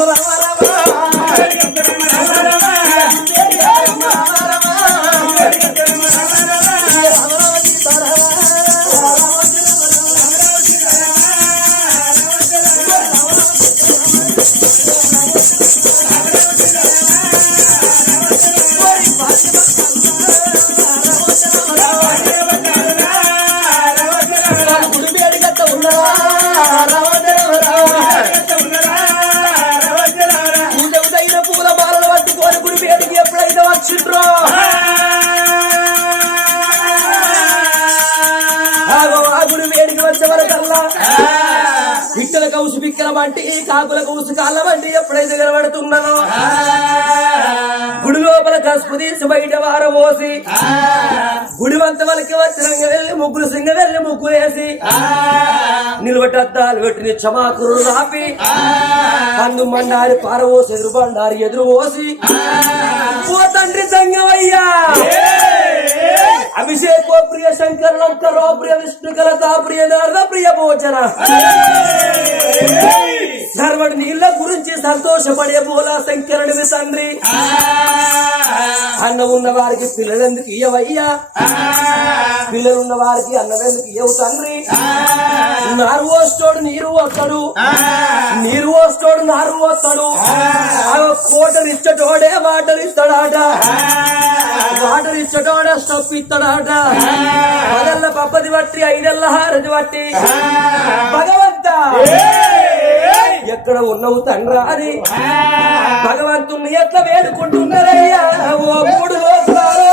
రామ కౌసు కాళ్ళ వంటి ఎప్పుడైతే కనబడుతున్నదో గుడి లోపల కసుపు తీసి బయట వారం పోసి గుడి వంత వలకి వచ్చిన వెళ్ళి ముగ్గురు సింగ వెళ్ళి ముగ్గురు వేసి నిలబెట్టద్దాలు పెట్టిన చమాకురు రాపి పండు మండారి పారవోసి ఎదురు బండారి ఎదురు పోసి ఓ తండ్రి సంగమయ్యా! అభిషేకో ప్రియ శంకర లంకరో ప్రియ విష్ణు కలతా ప్రియ నారద ప్రియ భోజన. సర్వడి నీళ్ళ గురించి సంతోషపడే బోలా శంకరుడివి తండ్రి. అన్న ఉన్న వారికి పిల్లలెందుకు ఇయ్యవయ్యా? పిల్లలున్న వారికి అన్నవెందుకు ఇయ్యవు తండ్రి? నారు పోస్తాడు నీరు వస్తాడు నీరు పోస్తాడు నారు వస్తాడు కోటలు ఇచ్చటోడే వాటర్ ఇస్తాడాట వాటర్ ఇచ్చటోడే స్టప్ ఇస్తాడాట పదల్ల పప్పది బట్టి ఐదెల్ల హారది బట్టి భగవంత! ఎక్కడ ఉన్నవు తండ్రా అని? భగవంతుణ్ణి ఎట్లా వేడుకుంటున్నారయ్యా? ఓ మూడు లోకాలు.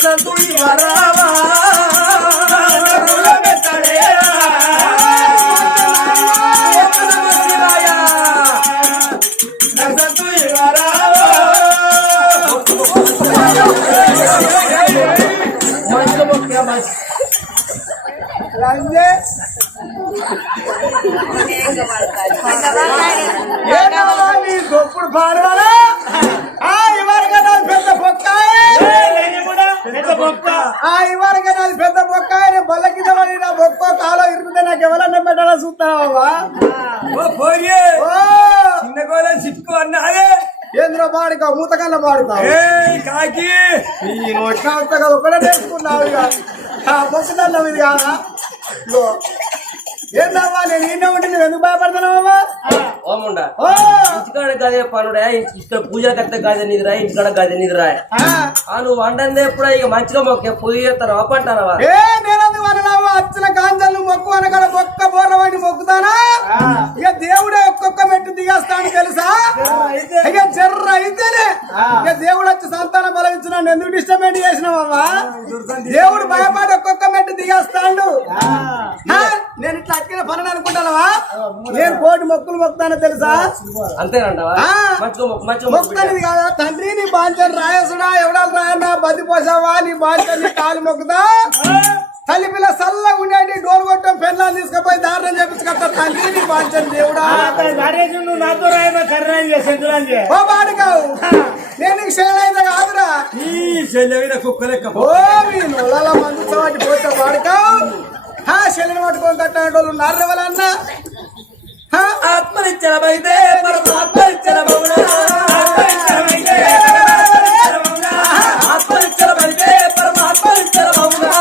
Santo y Barraba, la metalera. Grande. Eno, amigo, por bárbara. ఏ కాకి! ఈ నోట్ల ఒకటే నేర్చుకున్నావు ఇక. ఆ బొక్కదన్నావు ఇది కాదా. ఏందమ్మా నేను ఈయన ఉండి నువ్వు ఎందుకు భయపడుతున్నావమ్మా ఓముండా. ఇంటికాడ గదే పనుడా ఇక్కడ పూజ కట్ట గదే నిదిరా ఇంటికాడ గదే నిదిరా. ఆ. నువ్వు వండందే ఎప్పుడా ఇక మంచిగా మొక్క పూజ చేస్తాను అప్పంటానవా ఏ నేనందు వననావు అచ్చిన కాంచలు మొక్కు అనకడ మొక్క బోర్లవాడిని మొక్కుతానా? ఇక దేవుడే ఒక్కొక్క మెట్టు దిగేస్తాను తెలుసా? ఇక చెర్ర అయితేనే. ఇక దేవుడు వచ్చి సంతానం బలవించినాడు ఎందుకు డిస్టర్బెంట్ చేసినావమ్మా దేవుడు భయపడి ఒక్కొక్క మెట్టు దిగేస్తాడు. ఆ, నేను ఇట్లా అక్కిన పని అనుకుంటానవా? నేను కోటి మొక్కులు మొక్కుతానో తెలుసా. మొక్కుతానిది కాదా? తండ్రి నీ బాంచని రాయసుడా ఎవడాలు రాయన్నా బతి పోసావా? నీ బాంచని కాలు మొక్కుతా? తల్లి పిల్ల చల్లగా ఉండేటి డోలు కొట్టం పెళ్ళాలు తీసుకుపోయి దారుణం చేపించుకొస్తా తండ్రి నీ బాంచని దేవుడా? నువ్వు నాతో ఓ బాడుకావు నేను కాదురా. ఈ శల్య మీద కుక్క లెక్క ఓ మీ నొలాల మందు పోతే బాడుకావు హా శల్లిని పట్టుకొని కట్టినోళ్ళు నర్రవలన్నా హా? ఆత్మనిచ్చలమైతే పరమాత్మనిచ్చలమౌనా ఆత్మనిచ్చలమైతే పరమాత్మనిచ్చలమౌనా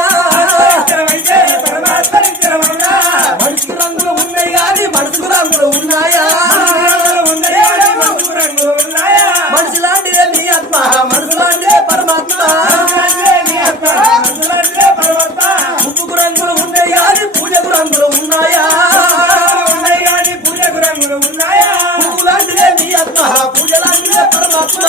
మనిషికి రంగులు ఉన్నాయి కానీ మనసుకు రంగులు ఉన్నాయా? మనిషి లాంటిదే నీ ఆత్మ మనసు లాంటిదే పరమాత్మ రంగులు ఉన్నాయి? కానీ పూజకు రంగులు ఉన్నాయా? పువ్వు లాంటిదే నీ ఆత్మ పూజ లాంటిదే పరమాత్మ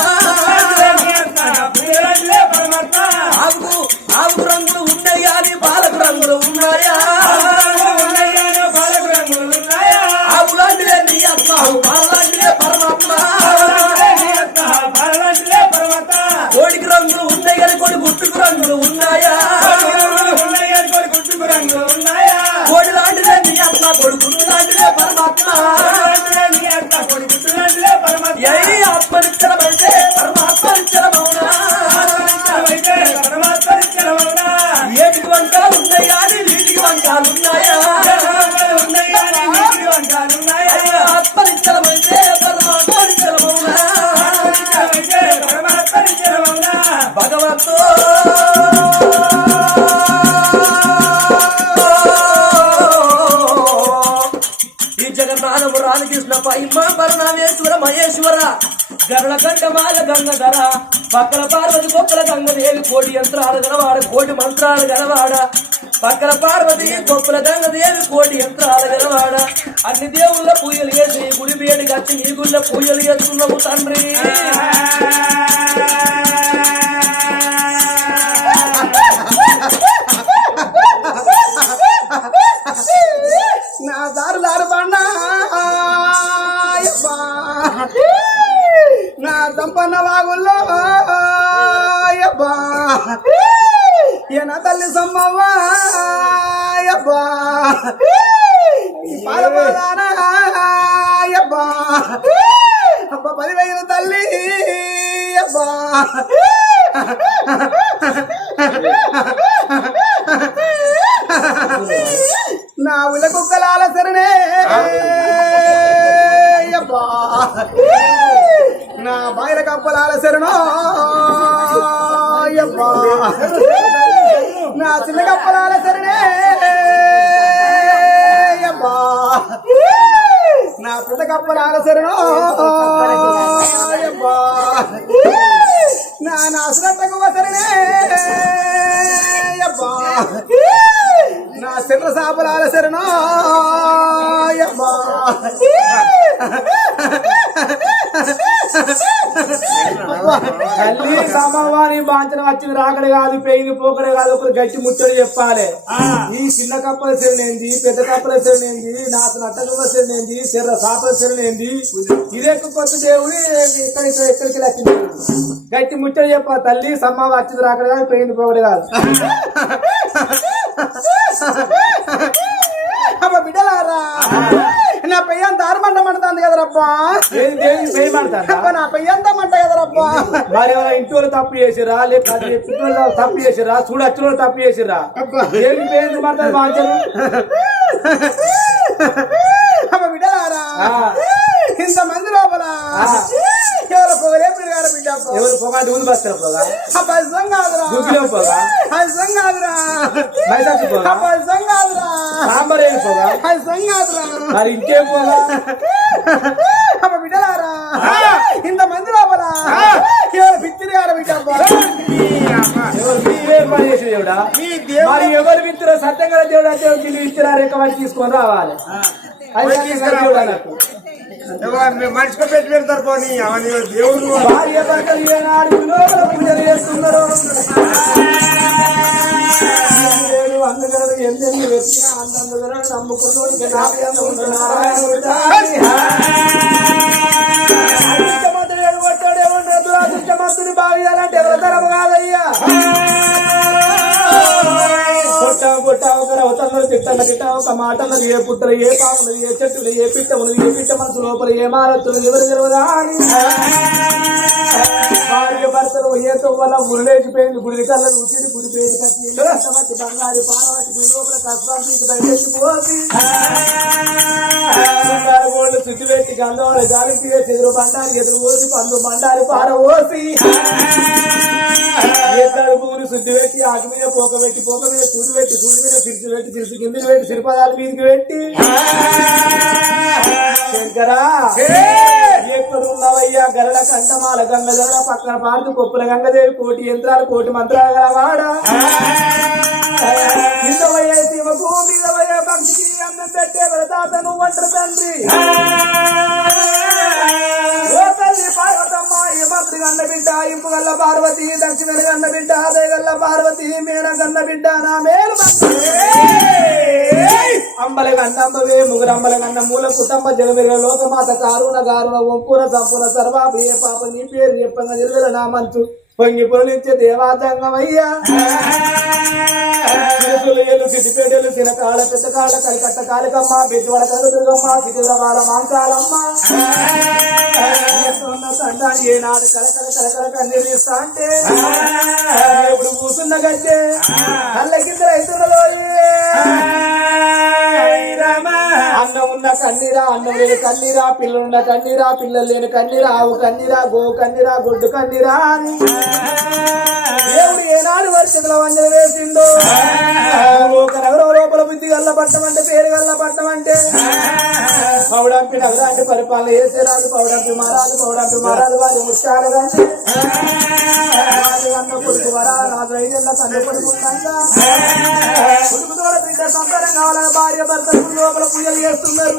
వంకాలు ఉన్నాయి? కానీ వంకాలు ఉన్నాయా? గరుడ కంఠమాల గంగధర పక్కల పార్వతి గొప్పల గంగదేవి కోటి యంత్రాలు గలవాడ కోటి మంత్రాలు గలవాడ పక్కల పార్వతి గొప్పల గంగదేవి కోటి యంత్రాలు గలవాడ అన్ని దేవుళ్ళ పూజలు చేసి గుడి పేరు కట్టి నీ గుళ్ళ పూజలు చేస్తున్నావు తండ్రి సంపన్న దంపన్న వాగుల్లో. అబ్బా నా తల్లి సమ్మవ్వా. అబ్బా పాలపాదానా. అబ్బా పదివేలు తల్లి. అబ్బా. నా ఉల కుక్కలాల సరణే అబ్బా నా బాయిల కప్పలాల శరణో నా చిన్న కప్పలాల శరణే నా పెద్ద కప్పలాల శరణో నా నాసురట్టకు శరణే నా చిన్న సాపలాల శరణో అబ్బా తల్లి సమవాణి బాంచన వచ్చింది రాకడే కాదు పెయిన్ పోకడే కాదు ఒకరు గట్టి ముచ్చడి చెప్పాలి. ఈ చిన్న కప్పల సెరనేంది పెద్ద కప్పల సెరనేంది నాకు నట్టకప్పల సెరనేంది చెర్ర సాపల ఇదెక్కు కొత్త దేవుడి ఎక్కడికి ఎక్కడికి లక్ష్మి గట్టి ముచ్చడి చెప్పాలి తల్లి సమ్మ వచ్చింది రాకడే కాదు పెయిన్ పోకడే కాదు. నా పెయ్యం దారుమంట మండుతుంది కదరబ్బా ఏది దేనికి చేయమంటారా అబ్బా, నా పెయ్యంతా మంట మరి ఇంటి వాళ్ళు తప్పు చేసిరా లేక అది ఇంటి వాళ్ళు తప్పు చేసిరా చూడు వచ్చిన వాళ్ళు తప్పు చేసిరా దేనికి పేరు మాట్లాడు అమ్మ బిడ్డలారా. ఇంత మంది లోపల. కేవలం పొగలేపుడు గారు బిడ్డ ఎవరు పొగాటి ఊరు బస్తారు పోగా? అబ్బా ఇష్టం కాదురా. దుగ్గిలో పోగా? ఇష్టం కాదురా. మైదాకు పోగా? అబ్బా ఇష్టం కాదురా. సాంబారేవి పోగా? ఇష్టం కాదురా. మరి ఇంకేం పోగా? అమ్మ బిడ్డలారా. ఇంత మంది ఎవరు దేవుడా ఎవరు విత్తరో సత్యంగా దేవుడు అంటే వీళ్ళు ఇచ్చినా తీసుకొని రావాలి అది సత్యం కదా దేవుడు మనిషికి పెట్టి పెడతారు పోనీ అవన్నీ దేవుడు భార్య భర్తలు ఏనాడు పూజలు చేస్తున్నారు రవతన్నది తిట్టన్న తిట్టావు ఒక మాటన్నది ఏ పుట్టలు ఏ పాములు ఏ చెట్టులు ఏ పిట్ట ఉన్నది ఏ పిట్ట మనసు లోపల ఏ మారత్తులు ఎవరు తెలియదా భార్య భర్తలు ఏ తొవ్వల ఉరులేసిపోయింది గుడి కళ్ళలు ఊసిడి గుడి పేరు కట్టి కష్టమట్టి బంగారు పానవతి గుడి లోపల కష్టం తీసి బయటపోసి గోళ్ళు చుట్టుపెట్టి గంధం గాలి ఎదురు బండారు ఎదురు పోసి పండు బండారు పార పోసి. ఏతాడు పువ్వుని శుద్ధి పెట్టి ఆకు మీద పోక పెట్టి పోక మీద చూడు పెట్టి చూడు మీద సిరిచి పెట్టి తిరిచి కింద పెట్టి సిరిపదాల మీదకి పెట్టి శంకరా ఎక్కడున్నావయ్యా గరడ కంఠమాల గంగ గరడ పక్కన పార్తు కొప్పుల గంగదేవి కోటి యంత్రాలు కోటి మంత్రాలు గలవాడ పోయే శివకు మీద పోయే భక్తికి అన్నం పెట్టే వ్రతాత నువ్వు తండ్రి. ఈ మంత్రి గన్న బిడ్డ ఇంపు గల్ల పార్వతి దక్షిణ గన్న బిడ్డ అదే గల్ల పార్వతి మేన గన్న బిడ్డ నా మేలు అంబల గన్నమ్మవే అంబల గన్న మూల కుటుంబ జగమిర లోకమాత కారుణ గారుణ ఒంపున సంపున సర్వాభి ఏ పాప నీ పేరు చెప్పంగా నిలువెల నా మంచు. పొంగి పొరలించే దేవాదంగమయ్యా శిరసులు దినకాల పెద్దకాల కలికట్ట కాలికమ్మ బెజ్జవడ కనుదుర్గమ్మ సిద్ధిరవాల మాంకాలమ్మ. ఉన్న ఏనాడు కలకల కలకల కన్నీరిస్తా అంటే ఇప్పుడు కూసున్న గట్టే కళ్ళ కింద రైతులలో అన్నం ఉన్న కన్నీరా అన్నం లేని కన్నీరా పిల్లలున్న కన్నీరా పిల్లలు లేని కన్నీరా ఆవు కన్నీరా గో కన్నీరా గొడ్డు కన్నీరా అని. దేవుడు ఏనాడు వర్షకుల వంజన వేసిందో ఒక నగరం లోపల బుద్ధి గల్ల పట్టమంటే పేరు గల్ల పట్టమంటే పౌడంపి నగరాన్ని పరిపాలన చేసే రాదు పౌడంపి మారాదు పౌడంపి మారాదు వారి ముత్యాలు కంటే. వారి అన్న కొడుకు వరా రాజు ఐదేళ్ళ కన్ను కొడుకుంటా కొడుకు తోడ బిడ్డ సంతానం కావాలని భార్య భర్తలు లోపల పూజలు చేస్తున్నారు.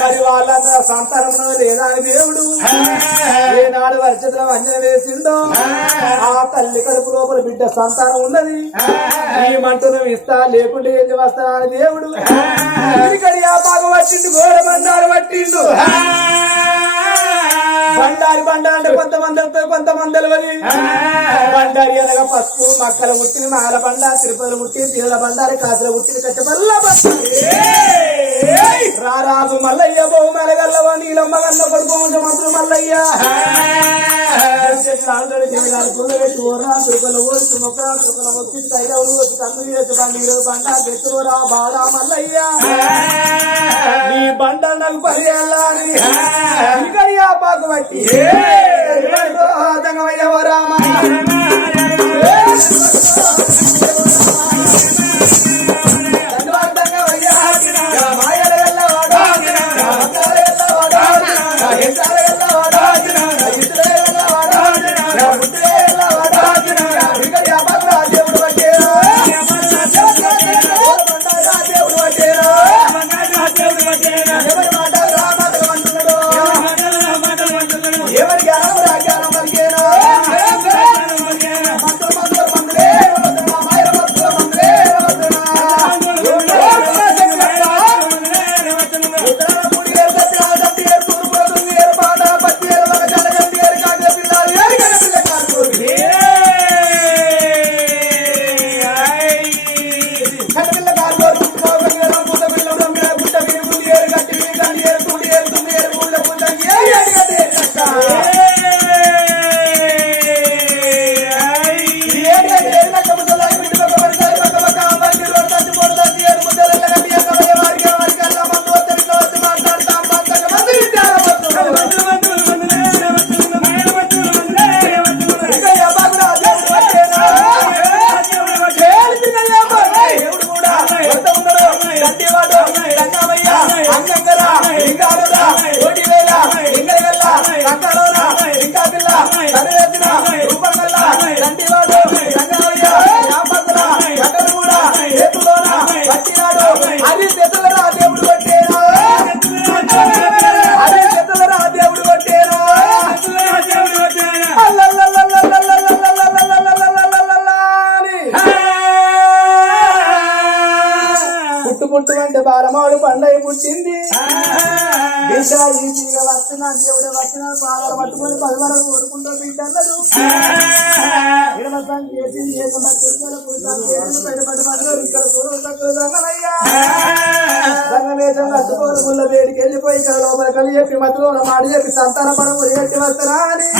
మరి వాళ్ళ సంతానం లేదా దేవుడు? ఏనాడు వర్షతుల వంజన వేసిందో ఆ తల్లి కడుపు లోపల బిడ్డ సంతానం ఉన్నది. ఈ మంటను ఇస్తా లేకుంటే ఏంది వస్తా అని దేవుడు? ఇక్కడి ఆ బాగా పట్టిండు ఘోర బండారు పట్టిండు బండారి బండ అంటే కొంతమంది వెళ్తారు, కొంతమంది తెలియదు బండారి అనగా పసుపు మక్కల ముట్టిన మాల బండ తిరుపతి ముట్టిన తీరల బండారి కాసుల ముట్టిన కట్టబల్ల రారాజు మల్లయ్య బహు మెలగల్లవ నీలమ్మ గల్ల కొడుకు మంత్రులు మల్లయ్య. మల్లయ్య. నాకు పది వెళ్ళాలి ఇక్కడి ఆ పాకు బట్టి రామ దేవుడే వస్తున్నా పట్టుకొని పదవరకు కోరుకుంటూ బిడ్డన్నారు ఇరవై చేసి ఏకమా తిరుగుల పురుషాలు పెట్టుబడి పడ్డారు ఇక్కడ చూడడం తక్కువ ముళ్ళ వేడికి వెళ్ళిపోయి ఇక్కడ లోపల కలిగి చెప్పి మధ్యలో మాట చెప్పి సంతాన పడము ఎట్టి వస్తారా అని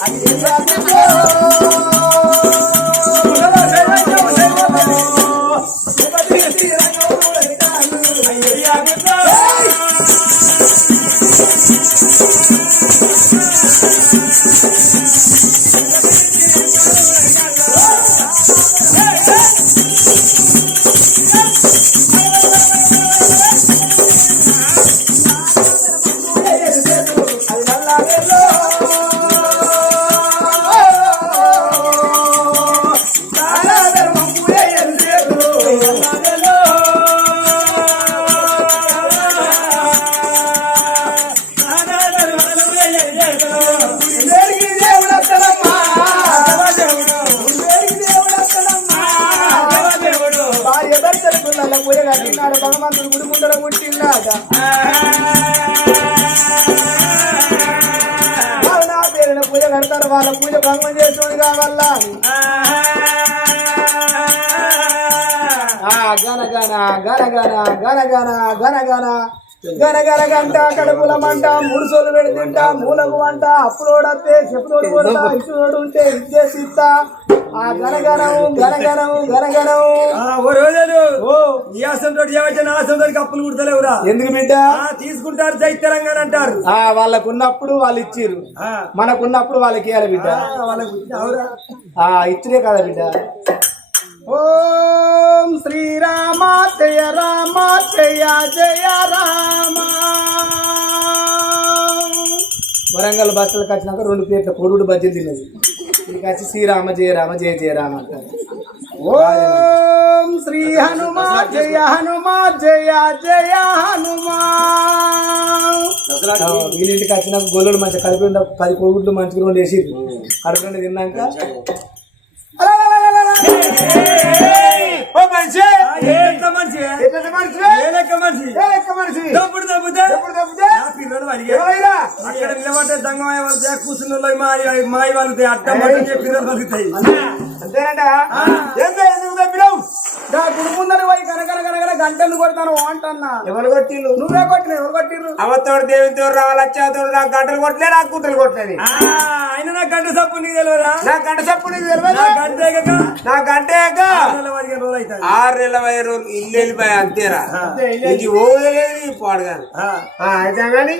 I'm కట్టినాడు భగవంతుడు గుడి ముందర పుట్టినాట నా పేరున పూజ కడతారు వాళ్ళ. పూజ భంగం చేస్తుంది కావాలా? గనగన గనగన గనగన గనగన గనగనగంట కడుపులమంట ముడుసోలు పెడుతుంట మూలకు వంట అప్పులోడతే చెప్పులోడు కొడతా ఇసులోడు ఉంటే విద్యేసిస్తా. ఆ గనగనము గనగనము గనగనము. ఓ అప్పులు కుడతలేవురా? ఎందుకు బిడ్డ? తీసుకుంటారు జై తెలంగాణ అంటారు. ఆ వాళ్ళకు ఉన్నప్పుడు వాళ్ళు ఇచ్చారు మనకు ఉన్నప్పుడు వాళ్ళకి ఇవ్వాలి బిడ్డ. వాళ్ళకి ఆ ఇచ్చిరే కదా బిడ్డ. ఓ శ్రీరామ జయ రామ జయ జయ రామ. వరంగల్ బస్సులకు వచ్చినాక రెండు ప్లేట్ల కొడుడు బజ్జీలు తిన్నది ఇది వచ్చి శ్రీరామ జయ రామ జయ జయ రామ అంటారు. ఓం శ్రీ హనుమా జయ హనుమా జయ జయ హనుమా. వీళ్ళింటికి వచ్చినాక గొల్లుడు మంచిగా కడుపు పది కోగుడ్లు మంచిగా రెండు వేసి కడుపు తిన్నాక మనిషి ఎట్లా మనిషి ఏ లెక్క మనిషి ఏ లెక్క మనిషి తప్పుడు తప్పితే ఎప్పుడు తప్పితే నా పిల్లలు అడిగే. ఎవరైనా? అక్కడ నిలబడ్డ దంగమాయ వాళ్ళు కూర్చున్న వాళ్ళు మాయ మాయ వాళ్ళు అడ్డం పట్టుకుని చెప్పి పిల్లలు బతుకుతాయి అంతేనంట? ఎంత ఎందుకు తప్పినావు గుడి ముందర పోయి కనకన కనకన గంటలు కొడతాను అంటన్నా. ఎవరు కొట్టిల్లు? నువ్వే కొట్టిన ఎవరు కొట్టిర్రు? అవతోడు దేవునితో రావాలచ్చాతోడు నాకు గంటలు కొట్టలే నాకు గుంటలు కొట్టలేదు. ఆయన నా గంట సప్పు నీకు తెలియదా? నా గంట చెప్పు నీకు తెలియదు? నా గంట నా గంట ఆరు నెలల వై రోజులు ఇల్లు వెళ్ళిపోయా అంతేరా. ఇది ఓడలేదు పాడగాను అయితే కానీ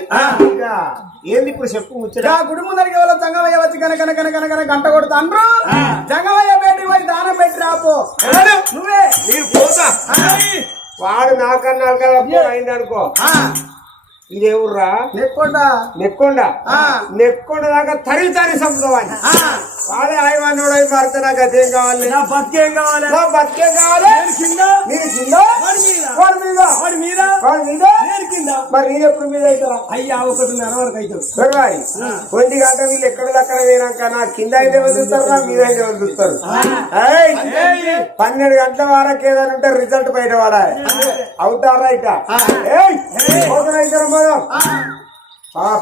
ఏంది ఇప్పుడు చెప్పు ముచ్చట? ఆ గుడి ముందరికి ఎవరో జంగమయ్య వచ్చి కన కన కన గంట కొడుతాండ్రు జంగమయ్య బయటికి పోయి దానం పెట్టి రాపో. నువ్వే. మీరు పోతా. వాడు నాకన్నా అయింది అనుకో. ఇది ఎవర్రా? నెక్కొండ. నెక్కొండ. ఆ. నెక్కొండ దాకా తరి తరి సంపుతావాడిని వాడే ఆయవాడు అయి మారితే నాకు అదేం కావాలి? నా బతికేం కావాలి? నా బతికేం కావాలి? కింద మీరు కింద? వాడి మీద? వాడి మీద. వాడి మీద? మరి నేను ఎప్పుడు మీద అవుతారా? అయ్యా ఒకటిన్నర వరకు ఒంటి గంట వీళ్ళు ఎక్కడ అక్కడ పోయినాక నా కింద అయితే వదులుతారు నా మీద అయితే వదులుతారు! పన్నెండు గంటల వరకు ఏదైనా ఉంటే రిజల్ట్ బయట పడాలి అవుతారా ఏయ్! పోతున్నా ఇద్దరం పోదాం.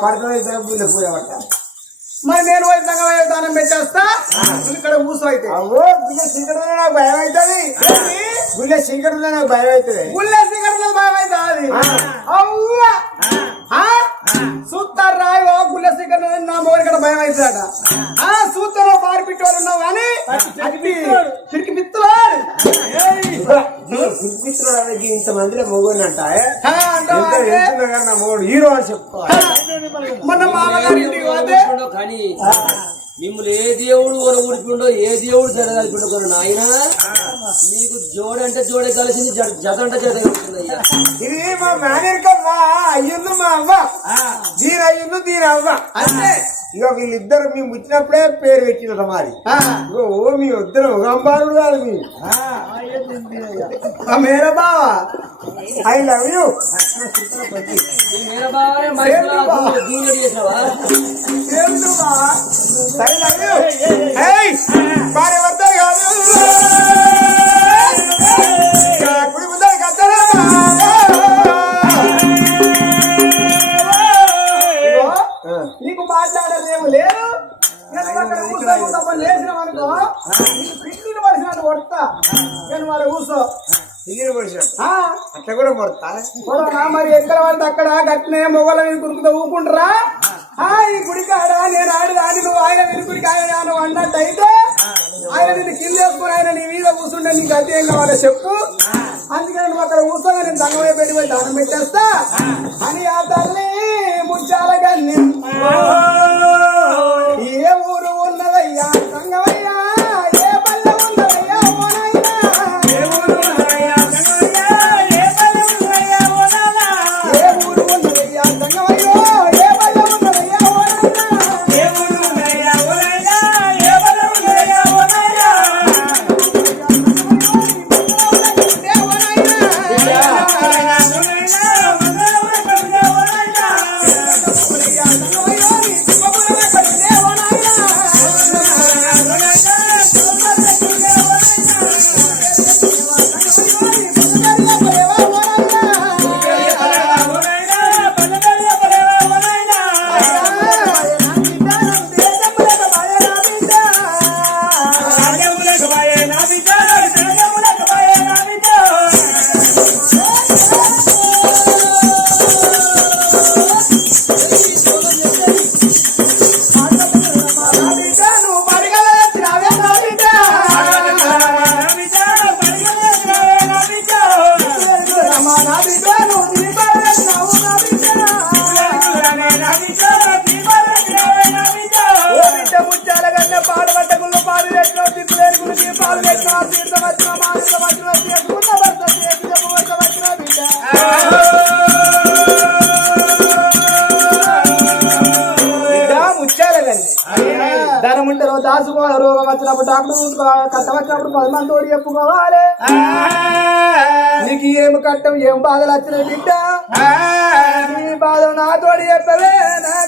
పడుతున్నా ఇద్దరం ముందు పోయేవాట మరి నేను పోయి జంగమయ్య దానం పెట్టేస్తా? ఇక్కడ కూర్చో అయితే అవ్వో గుళ్ళ సీకరంలో నాకు భయం అవుతుంది. గుళ్ళ సీకరంలో నాకు భయం అవుతుంది. కడుతుంది బాగా అది అవ్వ. సూత్తారు? రాయో గుల్లెసి కడుతుంది నా మోడి ఇక్కడ భయం అవుతుందట ఆ సూత్తంలో పారి పెట్టేవాళ్ళు ఉన్నావు కానీ తిరిగి చూపిస్తున్నాడు అనేది ఇంత మందిలో మొగోనంట నా హీరో అని చెప్పుకోవాలి. మొన్న మామగారి ఇంటికి పోతే మిమ్మల్ని ఏ దేవుడు ఊర ఊడిపిండో ఏ దేవుడు జరగాల్పిండో కొన్ని నాయన? నీకు జోడంటే జోడే కలిసింది జత అంటే జత ఇది మా అయ్యుంది మా అవ్వ. దీని అయ్యుంది దీని అవ్వ. అంతే. ఇక వీళ్ళిద్దరు మేము పుట్టినప్పుడే పేరు పెట్టిన ఇగో ఓ మీ ఇద్దరు అంబారుడు కాదు మీ. మేర బావా. I love you. నీ మేర బాగానే అట్లా కూడా మొడతా కొడవనా మరి? ఎక్కడ పడితే అక్కడ గట్టినే మొగల మీద కురుకుతా ఊకుంటారా? ఆ ఈ గుడి కాడ నేను ఆడి దాని నువ్వు ఆయన వెనుకుడికి ఆయన నువ్వు అన్నట్టు అయితే ఆయన నిన్ను కింద వేసుకుని ఆయన నీ మీద కూర్చుంటే నీకు అతి ఏం కావాలో చెప్పు. అందుకని నువ్వు అక్కడ కూర్చోగా నేను దంగమే పెట్టి పోయి దానం పెట్టేస్తా. అని ఆ తల్లి ముచ్చాల వచ్చినప్పుడు డాక్టర్ చూసుకోవాలి కట్టం వచ్చినప్పుడు పది మంది తోడు చెప్పుకోవాలి నీకు ఏం కట్టం ఏం బాధలు వచ్చినాయి బిడ్డ నీ బాధ నా తోడు చెప్పవే నాకన్న బిడ్డ